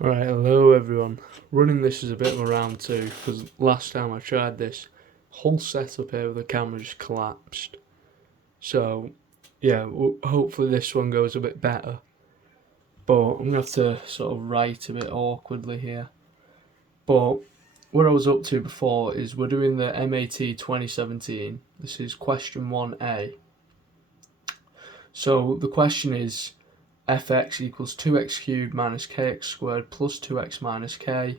Right, hello everyone. Running this is a bit of a round two because last time I tried this, whole setup here with the camera just collapsed. So, yeah, hopefully this one goes a bit better. But I'm gonna have to sort of write a bit awkwardly here. But what I was up to before is we're doing the MAT 2017. This is question 1A. So the question is fx equals 2x cubed minus kx squared plus 2x minus k.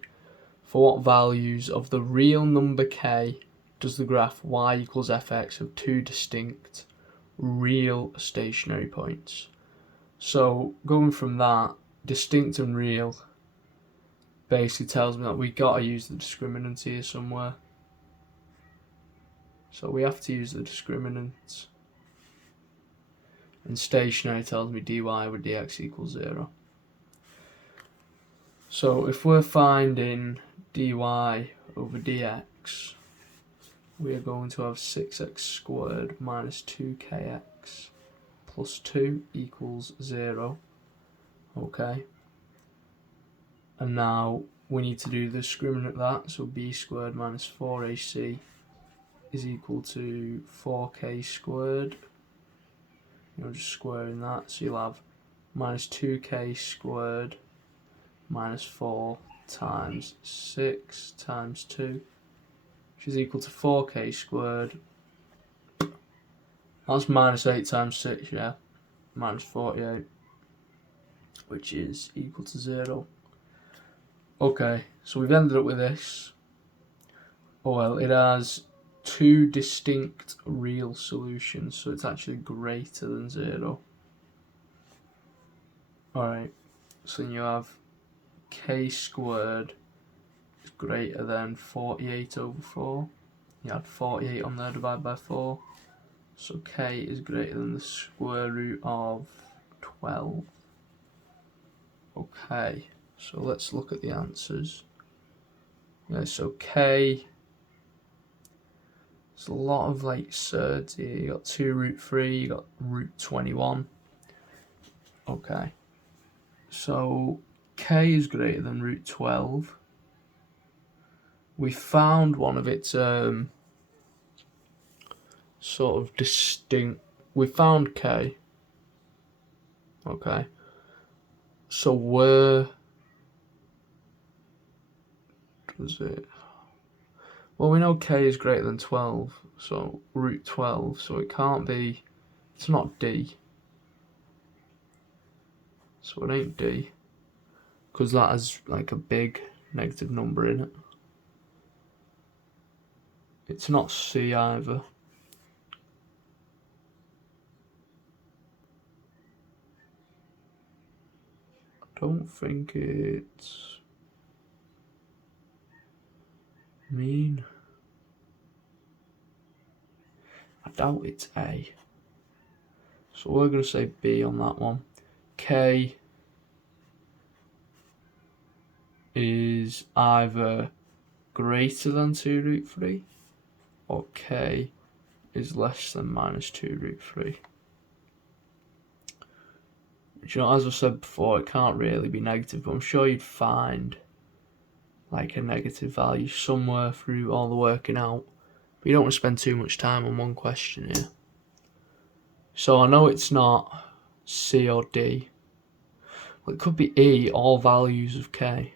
For what values of the real number k does the graph y equals fx have two distinct real stationary points? So going from that, distinct and real basically tells me that we gotta use the discriminant here somewhere. So we have to use the discriminant. And stationary tells me dy over dx equals 0. So if we're finding dy over dx, we are going to have 6x squared minus 2kx plus 2 equals 0. Okay. And now we need to do the discriminant of that, so b squared minus 4ac is equal to 4k squared. You're just squaring that, so you'll have minus 2k squared minus 4 times 6 times 2, which is equal to 4k squared. That's minus 8 times 6, yeah, minus 48, which is equal to 0. Okay, so we've ended up with this. Oh well, it has two distinct real solutions, so it's actually greater than 0. Alright, so then you have k squared is greater than 48 over 4. You add 48 on there, divided by 4. So k is greater than the square root of 12. Okay, so let's look at the answers. Yeah, so k, there's a lot of like surds here. You got 2 root 3, you got root 21. Okay, so k is greater than root 12. We found one of its sort of distinct. We found k. Okay, so where was it? Well, we know k is greater than 12, so root 12, so it can't be, it's not d. So it ain't d, because that has like a big negative number in it. It's not c either. I don't think it's mean. I doubt it's a. So we're going to say b on that one. K is either greater than 2 root 3 or k is less than minus 2 root 3. Which, you know, as I said before, it can't really be negative, but I'm sure you'd find like a negative value somewhere through all the working out. But you don't want to spend too much time on one question here. So I know it's not C or D. Well, it could be E, all values of K.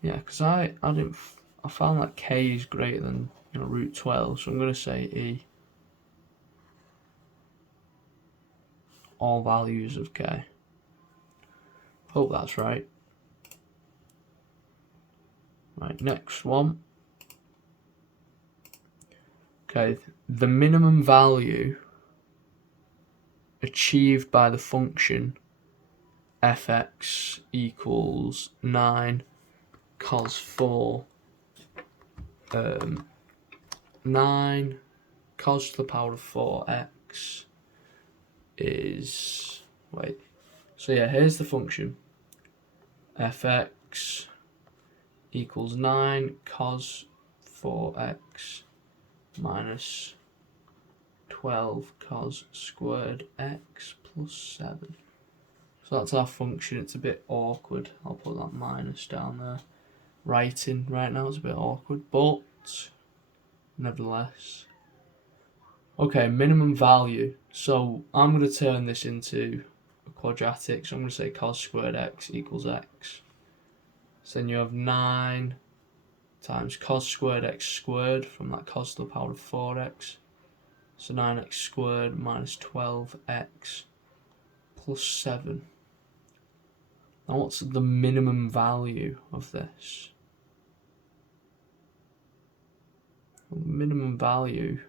Yeah, because I found that K is greater than root 12, so I'm going to say E, all values of K. Hope that's right. Right, next one. Okay, the minimum value achieved by the function fx equals 9 cos 4 9 cos to the power of 4x is, wait, so yeah, here's the function fx equals 9 cos 4x minus 12 cos squared x plus 7. So that's our function. It's a bit awkward. I'll put that minus down there. Writing right now is a bit awkward, but nevertheless. Okay, minimum value. So I'm going to turn this into a quadratic. So I'm going to say cos squared x equals x. So then you have 9 times cos squared x squared from that cos to the power of 4x. So 9x squared minus 12x plus 7. Now what's the minimum value of this? Well, the minimum value,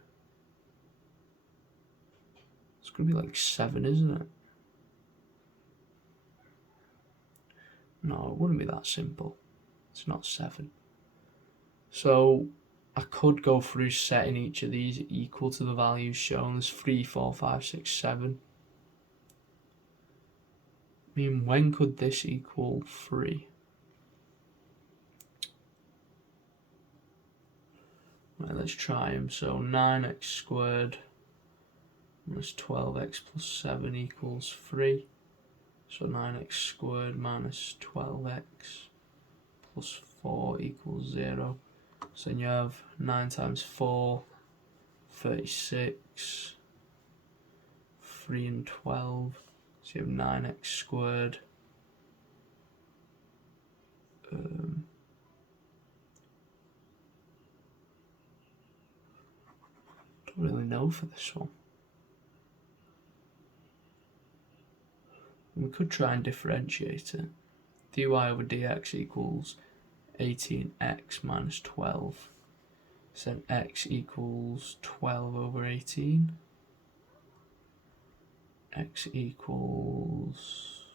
it's going to be like 7, isn't it? No, it wouldn't be that simple. It's not 7. So I could go through setting each of these equal to the values shown. There's 3, 4, 5, 6, 7. I mean, when could this equal 3? Right, let's try them. So 9x squared minus 12x plus 7 equals 3. So 9x squared minus 12x plus 4 equals 0. So then you have 9 times 4, 36, 3 and 12. So you have 9x squared. Don't really know for this one. We could try and differentiate it. dy over dx equals 18x minus 12. So then x equals 12 over 18. X equals,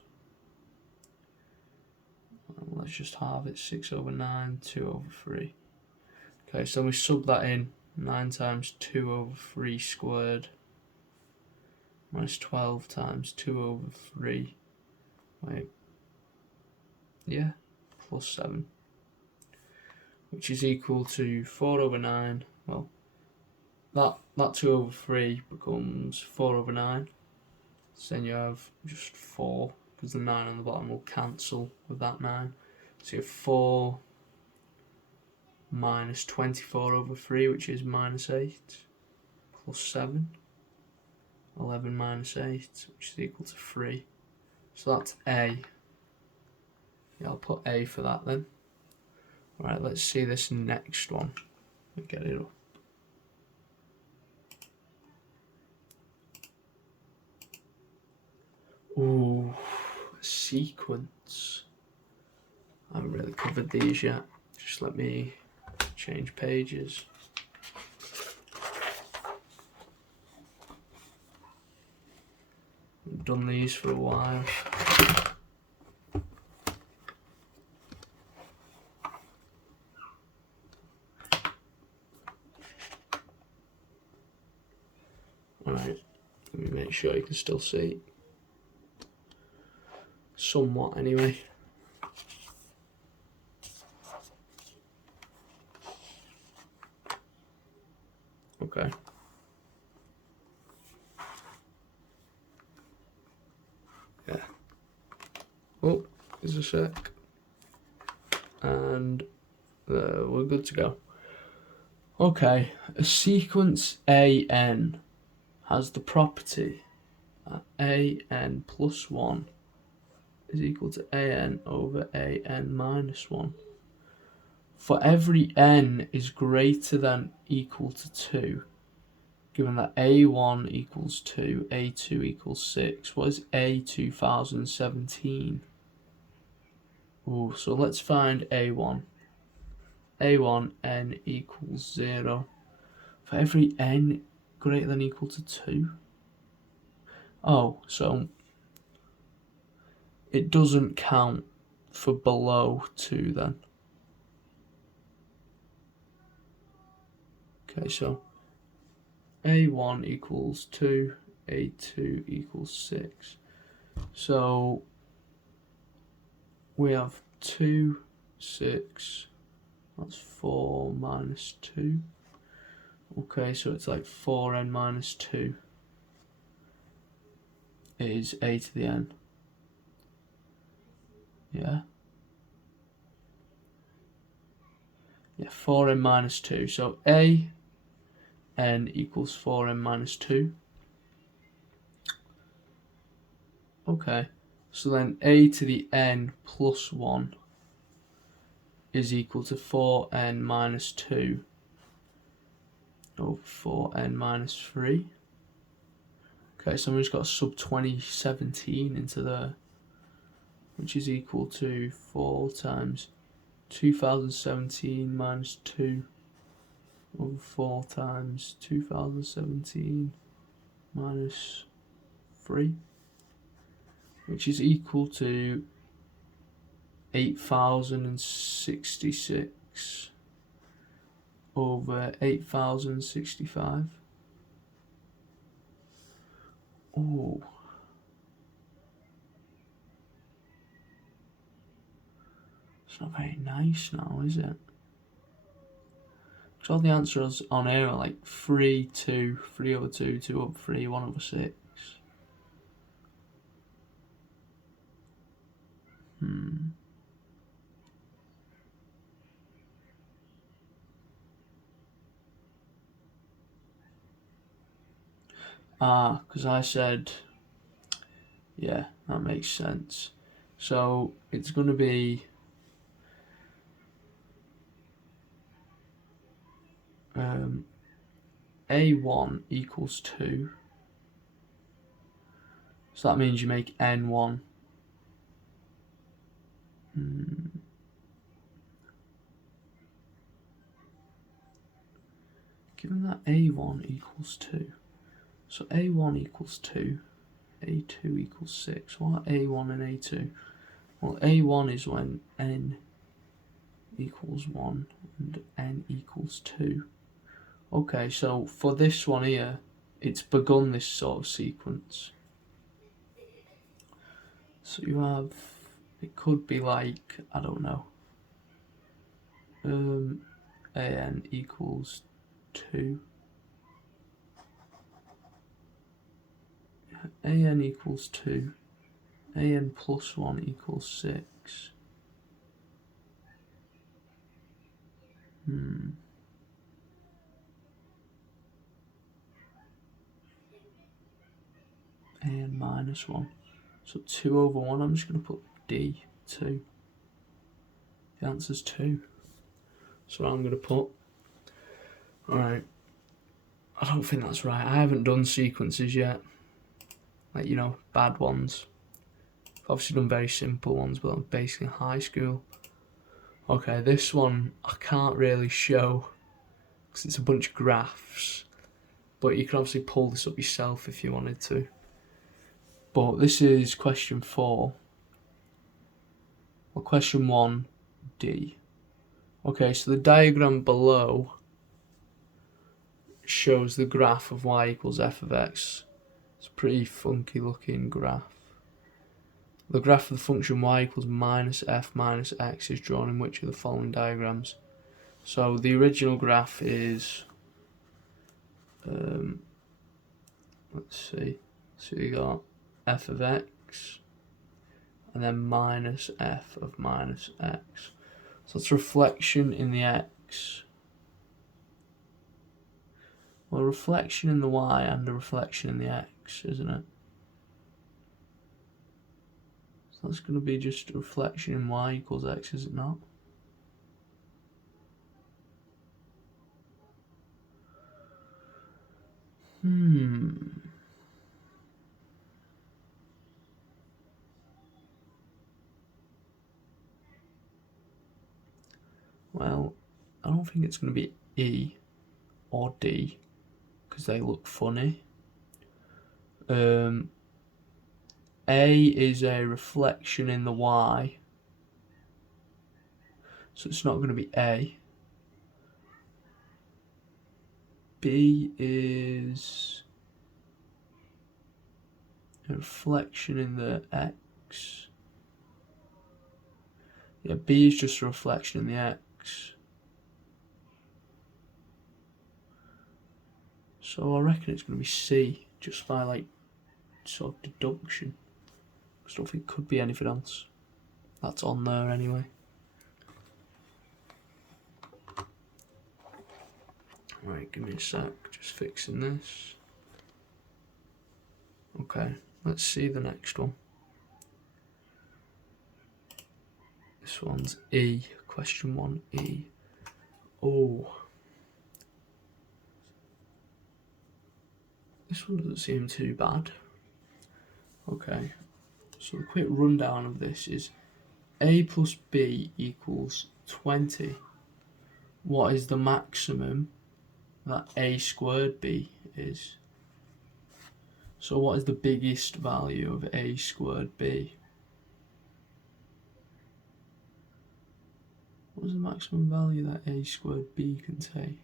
let's just halve it, 6 over 9, 2 over 3. Okay, so we sub that in, 9 times 2 over 3 squared minus 12 times 2 over 3, wait, yeah, plus 7, which is equal to 4 over 9, well, that 2 over 3 becomes 4 over 9, so then you have just 4, because the 9 on the bottom will cancel with that 9, so you have 4 minus 24 over 3, which is minus 8, plus 7, 11 minus 8, which is equal to 3. So that's A. Yeah, I'll put A for that then. Right, let's see this next one. Let me get it up. Ooh, sequence. I haven't really covered these yet. Just let me change pages. I've done these for a while. Alright, let me make sure you can still see. Somewhat, anyway. Okay. Yeah. Oh, there's a sec. And we're good to go. Okay, a sequence AN has the property that AN plus 1 is equal to AN over AN minus 1. For every n is greater than equal to 2, given that A1 equals 2, A2 equals 6, what is A 2017? Ooh, so let's find A1. A1, n equals 0. For every n greater than equal to 2. Oh, so it doesn't count for below 2 then. Okay, so A1 equals 2, A2 equals 6. So we have 2, 6, that's 4 minus 2. Okay, so it's like 4n minus 2 is a to the n. Yeah. Yeah, 4n minus 2. So a n equals 4n minus 2. Okay, so then a to the n plus 1 is equal to 4n minus 2 over 4n minus 3. Okay, so we've just got to sub 2017 into there, which is equal to 4 times 2017 minus 2 over 4 times 2017 minus 3, which is equal to 8066 over 8065. Oh, it's not very nice now, is it? So all the answers on here are like 3, 2, 3 over 2, 2 over 3, 1 over 6. Because I said, yeah, that makes sense. So it's going to be A1 equals 2. So that means you make N1. Given that A1 equals 2, so A1 equals 2, A2 equals 6. What are A1 and A2? Well, A1 is when N equals 1 and N equals 2. Okay, so for this one here, it's begun this sort of sequence. So you have, it could be like, I don't know, AN equals 2. AN equals 2. AN plus 1 equals 6. AN minus 1. So 2 over 1, I'm just going to put D, 2. The answer's 2. So I'm going to put. Alright. I don't think that's right. I haven't done sequences yet. Like, you know, bad ones. I've obviously done very simple ones, but I'm basically in high school. Okay, this one I can't really show because it's a bunch of graphs. But you can obviously pull this up yourself if you wanted to. But this is question 4. Well, question 1D. Okay, so the diagram below shows the graph of y equals f of x. It's a pretty funky looking graph. The graph of the function y equals minus f minus x is drawn in which of the following diagrams? So the original graph is, let's see, so you got f of x and then minus f of minus x. So it's reflection in the x. Well, reflection in the y and a reflection in the x, isn't it? So that's going to be just a reflection in y equals x, is it not? Well, I don't think it's going to be E or D because they look funny. A is a reflection in the y, so it's not going to be A. B is a reflection in the x. Yeah, B is just a reflection in the x. So I reckon it's going to be C, just by like sort of deduction. I don't think it could be anything else. That's on there anyway. Right, give me a sec, just fixing this. Okay, let's see the next one. This one's E, question 1E. Oh. This one doesn't seem too bad. Okay, so the quick rundown of this is A plus B equals 20. What is the maximum that A squared B is? So what is the biggest value of A squared B? What is the maximum value that A squared B can take?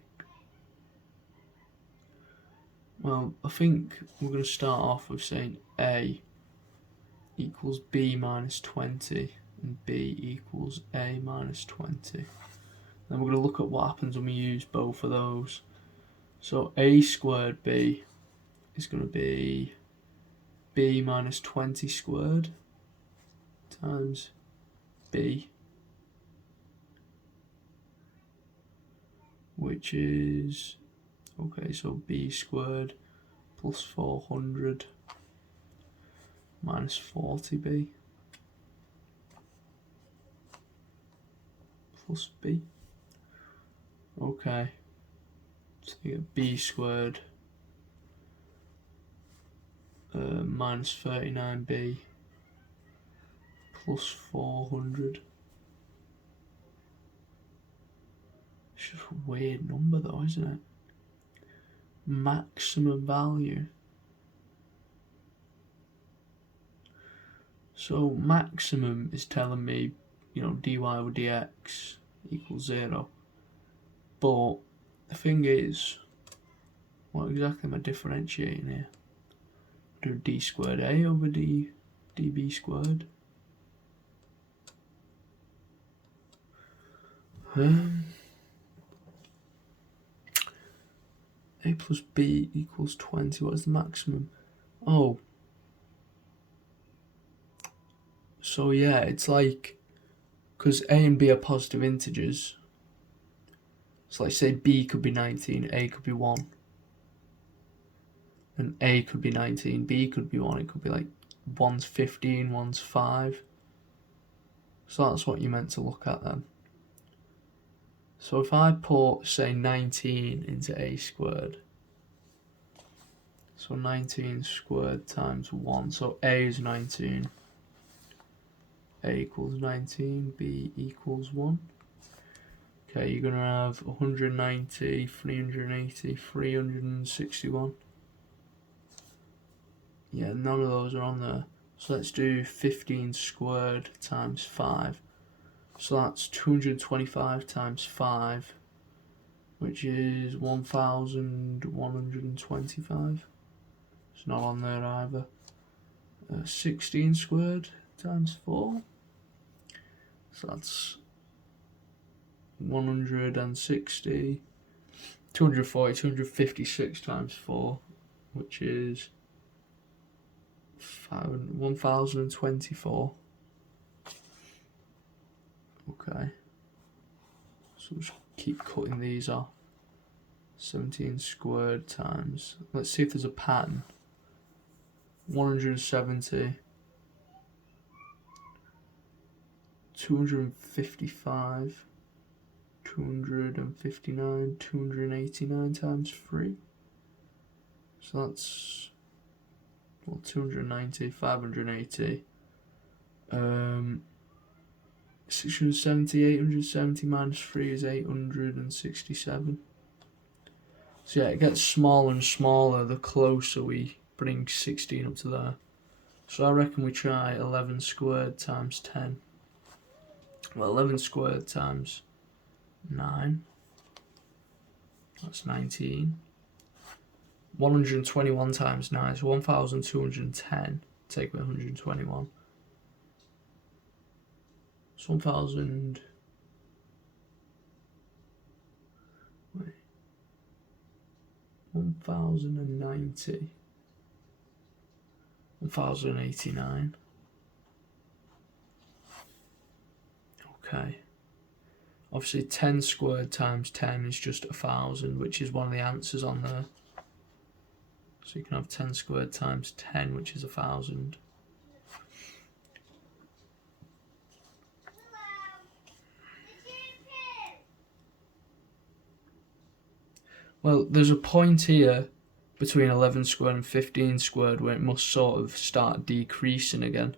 Well, I think we're going to start off with saying A equals B minus 20 and B equals A minus 20. Then we're going to look at what happens when we use both of those. So A squared B is going to be B minus 20 squared times B, which is, okay, so B squared plus 400 minus 40B plus B. Okay, so you get B squared minus 39B plus 400. It's just a weird number though, isn't it? Maximum value. So maximum is telling me, you know, dy over dx equals 0. But the thing is, what exactly am I differentiating here? Do d squared a over db squared. A plus b equals 20. What is the maximum? Oh. So yeah, it's like, because a and b are positive integers, so like say b could be 19, a could be 1. And a could be 19, b could be 1. It could be like 1's 15, 1's 5. So that's what you're meant to look at then. So if I put, say, 19 into a squared, so 19 squared times 1, so a is 19, a equals 19, b equals 1. Okay, you're going to have 190, 380, 361. Yeah, none of those are on there. So let's do 15 squared times 5. So that's 225 times 5, which is 1,125. It's not on there either. 16 squared times 4. So that's 160. 240, 256 times 4, which is 1,024. Okay. So we'll just keep cutting these off. 17 squared times, let's see if there's a pattern. 170, 255, 259, 289 times 3. So that's, well, 290, 580, 670, 870 minus 3 is 867. So yeah, it gets smaller and smaller the closer we bring 16 up to there. So I reckon we try 11 squared times 10. Well, 11 squared times 9. That's 19. 121 times 9 is 1,210. Take away 121. It's 1,000. Wait. 1,090. 1,089. Okay. Obviously 10 squared times 10 is just 1,000, which is one of the answers on there. So you can have 10 squared times 10, which is 1,000. Well, there's a point here between 11 squared and 15 squared where it must sort of start decreasing again.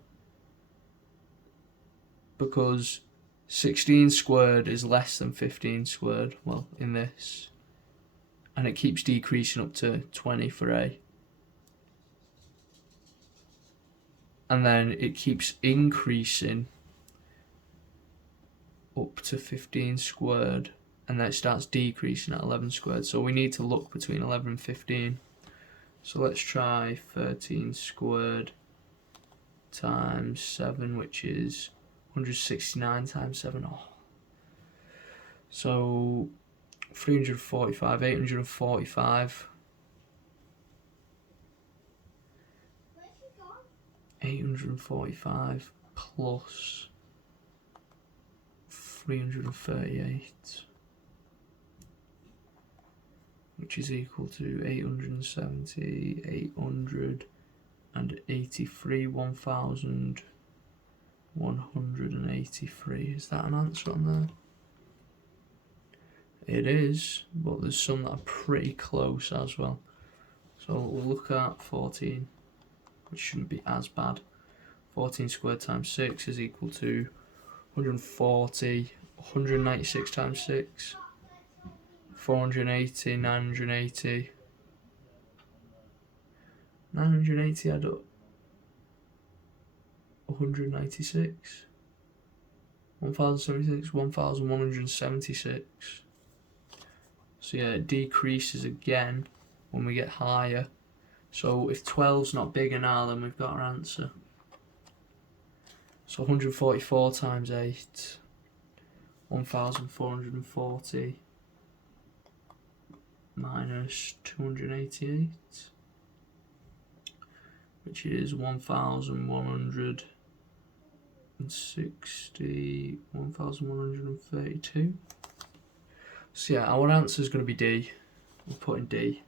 Because 16 squared is less than 15 squared, well, in this. And it keeps decreasing up to 20 for A. And then it keeps increasing up to 15 squared. And then it starts decreasing at 11 squared. So we need to look between 11 and 15. So let's try 13 squared times 7, which is 169 times 7. Oh. So 345, 845. 845 plus 338, which is equal to 870, 883, 1,183. Is that an answer on there? It is, but there's some that are pretty close as well. So we'll look at 14, which shouldn't be as bad. 14 squared times 6 is equal to 140, 196 times 6, 480, 980. 980 add up 196. 1076, 1176. So yeah, it decreases again when we get higher. So if 12's not bigger now, then we've got our answer. So 144 times 8, 1,440 minus 288, which is 1,160, 1,132. So yeah, our answer is going to be D. We'll put in D.